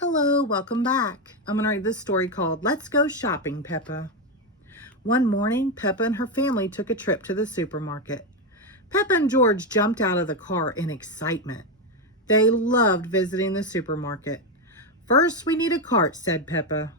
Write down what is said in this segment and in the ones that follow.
Hello, welcome back. I'm going to read this story called Let's Go Shopping, Peppa. One morning, Peppa and her family took a trip to the supermarket. Peppa and George jumped out of the car in excitement. They loved visiting the supermarket. First, we need a cart, said Peppa.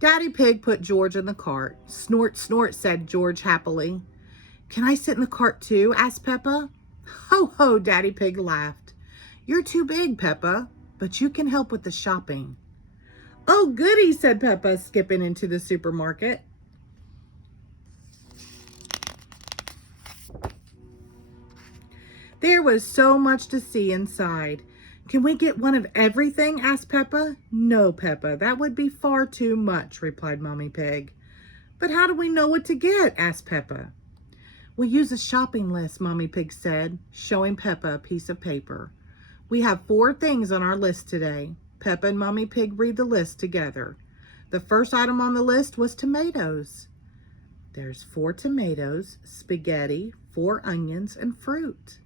Daddy Pig put George in the cart. Snort, snort, said George happily. Can I sit in the cart too? Asked Peppa. Ho, ho, Daddy Pig laughed. You're too big, Peppa, but you can help with the shopping. Oh, goody, said Peppa, skipping into the supermarket. There was so much to see inside. Can we get one of everything? Asked Peppa. No, Peppa, that would be far too much, replied Mommy Pig. But how do we know what to get? Asked Peppa. We'll use a shopping list, Mommy Pig said, showing Peppa a piece of paper. We have 4 things on our list today. Peppa and Mommy Pig read the list together. The first item on the list was tomatoes. There's 4 tomatoes, spaghetti, 4 onions, and fruit.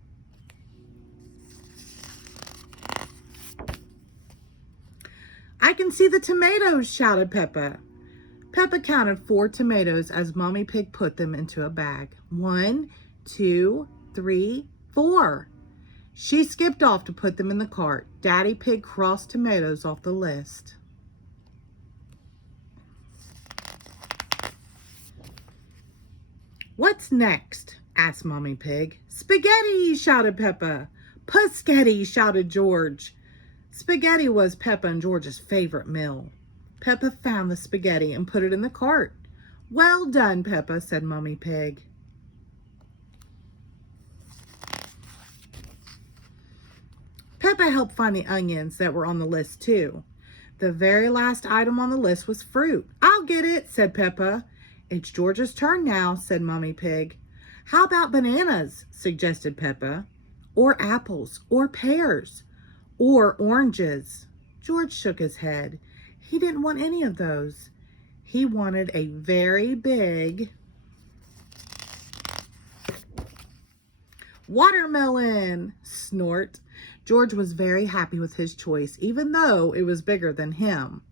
I can see the tomatoes, shouted Peppa. Peppa counted 4 tomatoes as Mommy Pig put them into a bag. 1, 2, 3, 4. She skipped off to put them in the cart. Daddy Pig crossed tomatoes off the list. What's next? Asked Mommy Pig. Spaghetti, shouted Peppa. Pusketty, shouted George. Spaghetti was Peppa and George's favorite meal. Peppa found the spaghetti and put it in the cart. Well done, Peppa, said Mommy Pig. Peppa helped find the onions that were on the list too. The very last item on the list was fruit. I'll get it, said Peppa. It's George's turn now, said Mommy Pig. How about bananas, suggested Peppa. Or apples, or pears, or oranges. George shook his head. He didn't want any of those. He wanted a very big watermelon. Snort. George was very happy with his choice, even though it was bigger than him.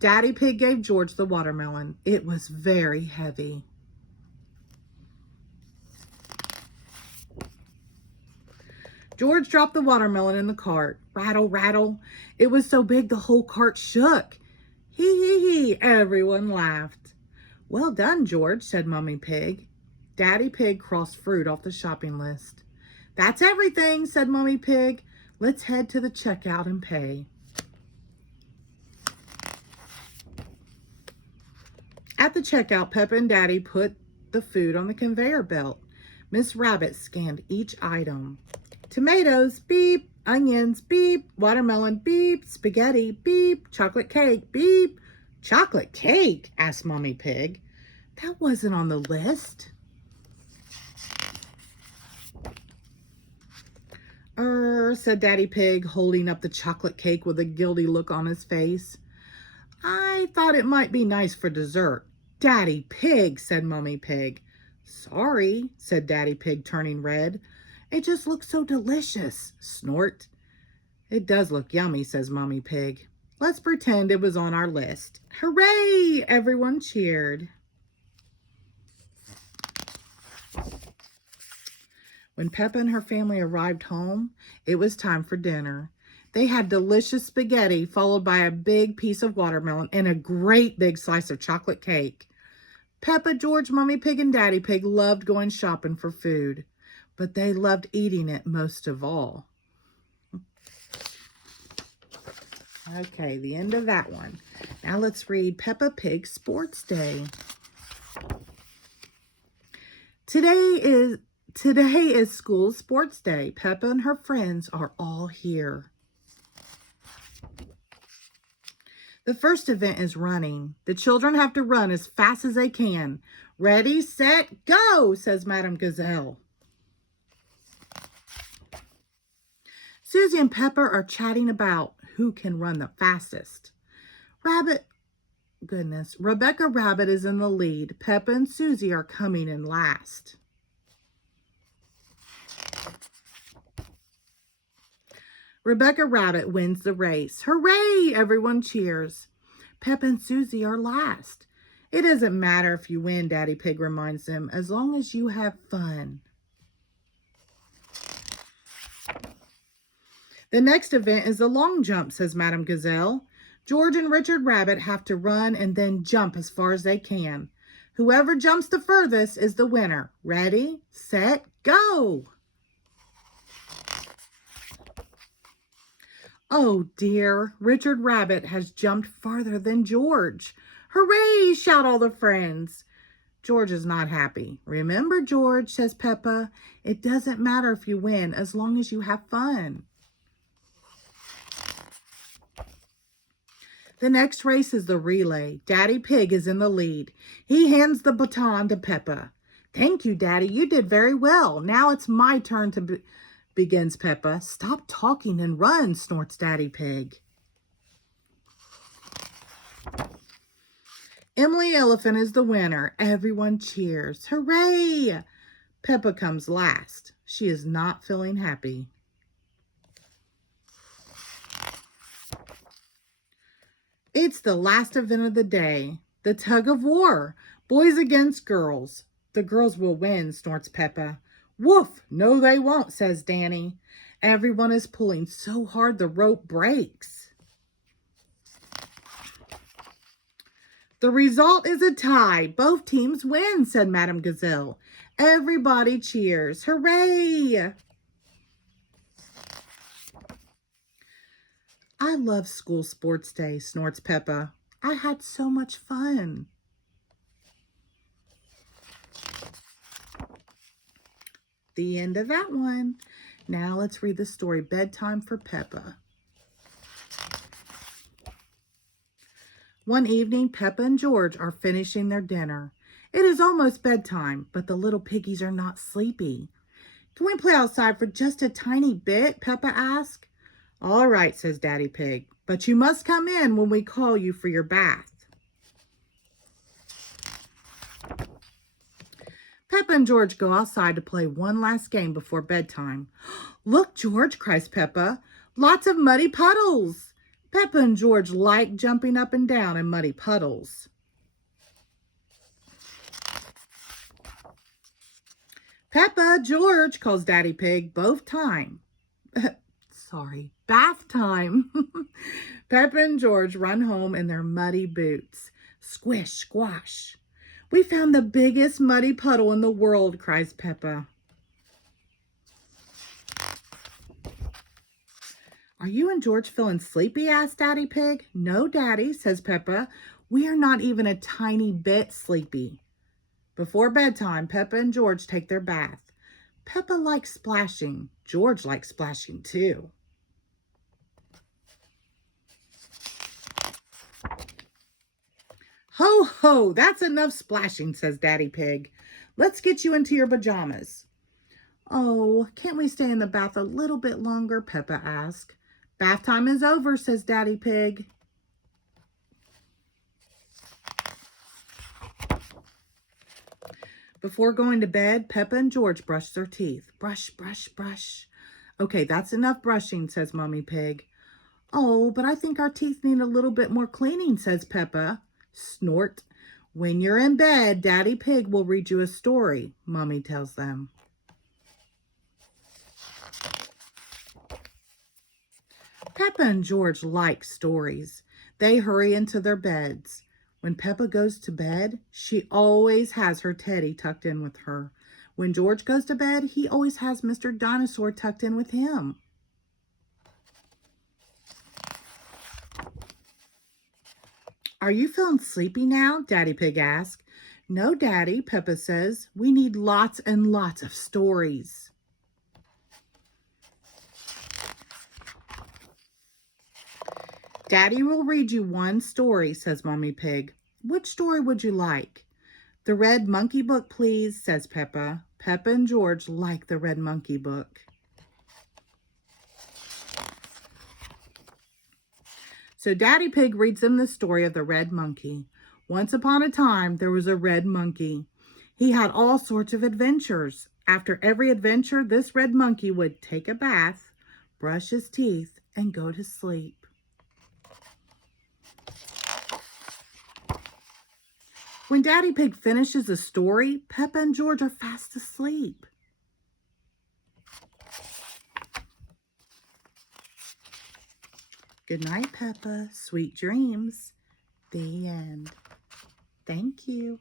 Daddy Pig gave George the watermelon. It was very heavy. George dropped the watermelon in the cart. Rattle, rattle. It was so big the whole cart shook. Hee, hee, hee. Everyone laughed. Well done, George, said Mommy Pig. Daddy Pig crossed fruit off the shopping list. That's everything, said Mommy Pig. Let's head to the checkout and pay. At the checkout, Peppa and Daddy put the food on the conveyor belt. Miss Rabbit scanned each item. Tomatoes, beep. Onions, beep. Watermelon, beep. Spaghetti, beep. Chocolate cake, beep. Chocolate cake? Asked Mommy Pig. That wasn't on the list. Said Daddy Pig, holding up the chocolate cake with a guilty look on his face. I thought it might be nice for dessert. Daddy Pig, said Mommy Pig. Sorry, said Daddy Pig, turning red. It just looks so delicious. Snort. It does look yummy, says Mommy Pig. Let's pretend it was on our list. Hooray! Everyone cheered. When Peppa and her family arrived home, it was time for dinner. They had delicious spaghetti, followed by a big piece of watermelon and a great big slice of chocolate cake. Peppa, George, Mommy Pig, and Daddy Pig loved going shopping for food, but they loved eating it most of all. Okay, the end of that one. Now let's read Peppa Pig Sports Day. Today is school sports day. Peppa and her friends are all here. The first event is running. The children have to run as fast as they can. Ready, set, go, says Madame Gazelle. Susie and Peppa are chatting about who can run the fastest. Rebecca Rabbit is in the lead. Peppa and Susie are coming in last. Rebecca Rabbit wins the race. Hooray! Everyone cheers. Pep and Susie are last. It doesn't matter if you win, Daddy Pig reminds them, as long as you have fun. The next event is the long jump, says Madame Gazelle. George and Richard Rabbit have to run and then jump as far as they can. Whoever jumps the furthest is the winner. Ready, set, go! Oh dear, Richard Rabbit has jumped farther than George. Hooray, shout all the friends. George is not happy. Remember, George, says Peppa, it doesn't matter if you win as long as you have fun. The next race is the relay. Daddy Pig is in the lead. He hands the baton to Peppa. Thank you, Daddy. You did very well. Now it's my turn to begins Peppa. Stop talking and run, snorts Daddy Pig. Emily Elephant is the winner. Everyone cheers. Hooray! Peppa comes last. She is not feeling happy. It's the last event of the day. The tug of war. Boys against girls. The girls will win, snorts Peppa. Woof! No, they won't, says Danny. Everyone is pulling so hard the rope breaks. The result is a tie. Both teams win, said Madame Gazelle. Everybody cheers. Hooray! I love school sports day, snorts Peppa. I had so much fun. The end of that one. Now let's read the story Bedtime for Peppa. One evening, Peppa and George are finishing their dinner. It is almost bedtime, but the little piggies are not sleepy. Can we play outside for just a tiny bit? Peppa asked. All right, says Daddy Pig, but you must come in when we call you for your bath. Peppa and George go outside to play one last game before bedtime. Look, George, cries Peppa. Lots of muddy puddles. Peppa and George like jumping up and down in muddy puddles. Peppa, George, calls Daddy Pig, both time. Bath time. Peppa and George run home in their muddy boots. Squish, squash. We found the biggest muddy puddle in the world, cries Peppa. Are you and George feeling sleepy? Asked Daddy Pig. No, Daddy, says Peppa. We are not even a tiny bit sleepy. Before bedtime, Peppa and George take their bath. Peppa likes splashing. George likes splashing too. Ho, ho, that's enough splashing, says Daddy Pig. Let's get you into your pajamas. Oh, can't we stay in the bath a little bit longer? Peppa asked. Bath time is over, says Daddy Pig. Before going to bed, Peppa and George brush their teeth. Brush, brush, brush. Okay, that's enough brushing, says Mommy Pig. Oh, but I think our teeth need a little bit more cleaning, says Peppa. Snort. When you're in bed, Daddy Pig will read you a story, Mommy tells them. Peppa and George like stories. They hurry into their beds. When Peppa goes to bed, she always has her teddy tucked in with her. When George goes to bed, he always has Mr. Dinosaur tucked in with him. Are you feeling sleepy now? Daddy Pig asked. No, Daddy, Peppa says. We need lots and lots of stories. Daddy will read you one story, says Mommy Pig. Which story would you like? The Red Monkey Book, please, says Peppa. Peppa and George like the Red Monkey Book. So Daddy Pig reads them the story of the red monkey. Once upon a time, there was a red monkey. He had all sorts of adventures. After every adventure, this red monkey would take a bath, brush his teeth, and go to sleep. When Daddy Pig finishes the story, Peppa and George are fast asleep. Good night, Peppa. Sweet dreams. The end. Thank you.